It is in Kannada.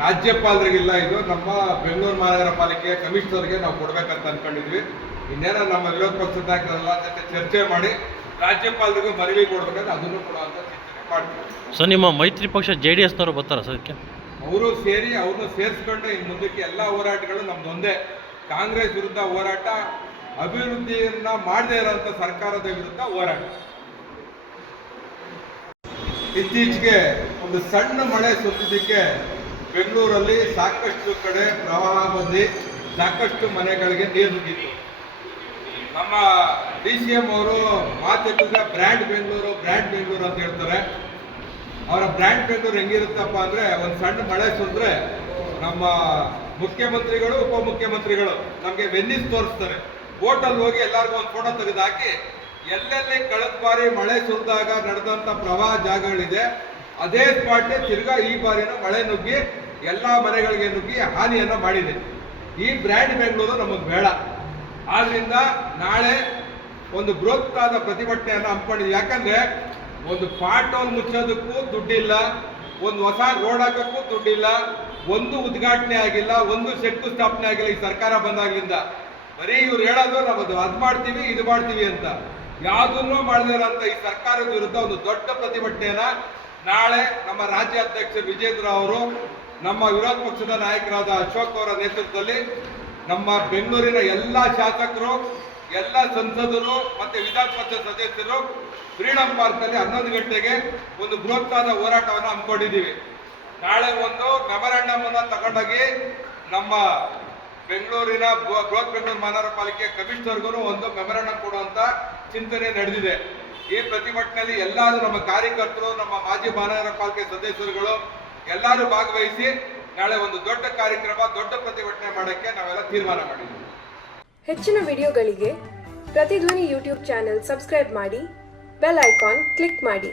ರಾಜ್ಯಪಾಲರಿಗಿಲ್ಲ ಇದು. ನಮ್ಮ ಬೆಂಗಳೂರು ಮಹಾನಗರ ಪಾಲಿಕೆ ಕಮಿಷನರ್ಗೆ ನಾವು ಕೊಡ್ಬೇಕಂತ ಅನ್ಕೊಂಡಿದ್ವಿ. ಇನ್ನೇನೋ ನಮ್ಮ ವಿರೋಧ ಪಕ್ಷದ ನಾಯಕರೆಲ್ಲ ಜೊತೆ ಚರ್ಚೆ ಮಾಡಿ ರಾಜ್ಯಪಾಲರಿಗೂ ಮನವಿ ಕೊಡ್ಬೇಕಂದ್ರೆ ಅದನ್ನು ಅಂತ ಚಿಂತನೆ ಮಾಡ್ತೀವಿ. ಸರ್ ನಿಮ್ಮ ಮೈತ್ರಿ ಪಕ್ಷ ಜೆ ಡಿ ಎಸ್ನವರು ಬರ್ತಾರ ಸರ್ ಅವರು ಸೇರಿ ಅವ್ರನ್ನ ಸೇರಿಸ್ಕೊಂಡು ಇನ್ನು ಮುಂದಕ್ಕೆ ಎಲ್ಲ ಹೋರಾಟಗಳು ನಮ್ದೊಂದೇ ಕಾಂಗ್ರೆಸ್ ವಿರುದ್ಧ ಹೋರಾಟ ಅಭಿವೃದ್ಧಿಯನ್ನ ಮಾಡದೇ ಇರೋಂಥ ಸರ್ಕಾರದ ವಿರುದ್ಧ ಹೋರಾಟ. ಇತ್ತೀಚೆಗೆ ಒಂದು ಸಣ್ಣ ಮಳೆ ಸುರಿದಿದ್ದಕ್ಕೆ ಬೆಂಗಳೂರಲ್ಲಿ ಸಾಕಷ್ಟು ಕಡೆ ಪ್ರವಾಹ ಬಂದು ಸಾಕಷ್ಟು ಮನೆಗಳಿಗೆ ನೀರು ನುಗ್ಗಿತ್ತು ನಮ್ಮ ಡಿ ಸಿ ಎಂ ಅವರು ಮಾತೆತ್ತಿದ್ರೆ ಬ್ರ್ಯಾಂಡ್ ಬೆಂಗಳೂರು ಬ್ರ್ಯಾಂಡ್ ಬೆಂಗಳೂರು ಅಂತ ಹೇಳ್ತಾರೆ. ಅವರ ಬ್ರ್ಯಾಂಡ್ ಬೆಂಗಳೂರು ಹೆಂಗಿರುತ್ತಪ್ಪ ಅಂದ್ರೆ ಒಂದು ಸಣ್ಣ ಮಳೆ ಸುಂದ್ರೆ ನಮ್ಮ ಮುಖ್ಯಮಂತ್ರಿಗಳು, ಉಪಮುಖ್ಯಮಂತ್ರಿಗಳು ನಮಗೆ ವೆನ್ನಿಸ್ ತೋರಿಸ್ತಾರೆ. ಬೋಟಲ್ಲಿ ಹೋಗಿ ಎಲ್ಲರಿಗೂ ಒಂದು ಫೋಟೋ ತೆಗೆದು ಹಾಕಿ ಎಲ್ಲೆಲ್ಲಿ ಕಳೆದ ಬಾರಿ ಮಳೆ ಸುರಿದಾಗ ನಡೆದಂತ ಪ್ರವಾಹ ಜಾಗಗಳಿದೆ, ಅದೇ ಸ್ಪಾಟ್ಗೆ ತಿರ್ಗಾ ಈ ಬಾರಿನೂ ಮಳೆ ನುಗ್ಗಿ ಎಲ್ಲಾ ಮನೆಗಳಿಗೆ ನುಗ್ಗಿ ಹಾನಿಯನ್ನು ಮಾಡಿದೆ. ಈ ಬ್ರ್ಯಾಂಡ್ ಬೆಂಗಳೂರು ನಮಗೆ ಬೇಡ. ಆದ್ರಿಂದ ನಾಳೆ ಒಂದು ಬೃಹತ್ತಾದ ಪ್ರತಿಭಟನೆಯನ್ನು ಹಮ್ಮಿಕೊಂಡಿದ್ವಿ ಯಾಕಂದ್ರೆ ಒಂದು ಪಾಟ್ ಹೋಲ್ ಮುಚ್ಚೋದಕ್ಕೂ ದುಡ್ಡಿಲ್ಲ, ಒಂದು ಹೊಸ ರೋಡ್ ಹಾಕೋಕ್ಕೂ ದುಡ್ಡಿಲ್ಲ, ಒಂದು ಉದ್ಘಾಟನೆ ಆಗಿಲ್ಲ, ಒಂದು ಶಂಕುಸ್ಥಾಪನೆ ಆಗಿಲ್ಲ ಈ ಸರ್ಕಾರ ಬಂದಾಗ್ಲಿಂದ. ಬರೀ ಇವ್ರು ಹೇಳೋದು ನಾವು ಅದು ಮಾಡ್ತೀವಿ, ಇದು ಮಾಡ್ತೀವಿ ಅಂತ. ಯಾವುದನ್ನೂ ಇರೋಂಥ ಈ ಸರ್ಕಾರದ ವಿರುದ್ಧ ಒಂದು ದೊಡ್ಡ ಪ್ರತಿಭಟನೆಯನ್ನ ನಾಳೆ ನಮ್ಮ ರಾಜ್ಯಾಧ್ಯಕ್ಷ ವಿಜೇಂದ್ರ ಅವರು ನಮ್ಮ ವಿರೋಧ ಪಕ್ಷದ ನಾಯಕರಾದ ಅಶೋಕ್ ಅವರ ನೇತೃತ್ವದಲ್ಲಿ ನಮ್ಮ ಬೆಂಗಳೂರಿನ ಎಲ್ಲ ಶಾಸಕರು, ಎಲ್ಲ ಸಂಸದರು ಮತ್ತೆ ವಿಧಾನ ಪರಿಷತ್ ಸದಸ್ಯರು ಫ್ರೀಡಂ ಪಾರ್ಕ್ ಅಲ್ಲಿ ಹನ್ನೊಂದು ಗಂಟೆಗೆ ಒಂದು ಬೃಹತ್ತಾದ ಹೋರಾಟವನ್ನು ಹಮ್ಮಿಕೊಂಡಿದ್ದೀವಿ. ನಾಳೆ ಒಂದು ಮೆಮೊರಾಂಡಮ್ ಅನ್ನ ತಗೊಂಡೋಗಿ ನಮ್ಮ ಬೆಂಗಳೂರಿನ ಬೃಹತ್ ಬೆಂಗಳೂರು ಮಹಾನಗರ ಪಾಲಿಕೆ ಕಮಿಷನರ್ಗೂ ಒಂದು ಮೆಮೊರಾಂಡಮ್ ಕೊಡುವಂತ ಚಿಂತನೆ ನಡೆದಿದೆ. ಈ ಪ್ರತಿಭಟನೆಯಲ್ಲಿ ಎಲ್ಲರೂ ನಮ್ಮ ಕಾರ್ಯಕರ್ತರು, ನಮ್ಮ ಮಾಜಿ ಮಹಾನಗರ ಪಾಲಿಕೆ ಸದಸ್ಯರುಗಳು ಎಲ್ಲರೂ ಭಾಗವಹಿಸಿ ನಾಳೆ ಒಂದು ದೊಡ್ಡ ಕಾರ್ಯಕ್ರಮ, ದೊಡ್ಡ ಪ್ರತಿಭಟನೆ ಮಾಡಕ್ಕೆ ನಾವೆಲ್ಲ ತೀರ್ಮಾನ ಮಾಡಿದ್ದೀವಿ. ಹೆಚ್ಚಿನ ವಿಡಿಯೋಗಳಿಗೆ ಪ್ರತಿಧ್ವನಿ ಯೂಟ್ಯೂಬ್ ಚಾನೆಲ್ ಸಬ್ಸ್ಕ್ರೈಬ್ ಮಾಡಿ, ಬೆಲ್ ಐಕಾನ್ ಕ್ಲಿಕ್ ಮಾಡಿ.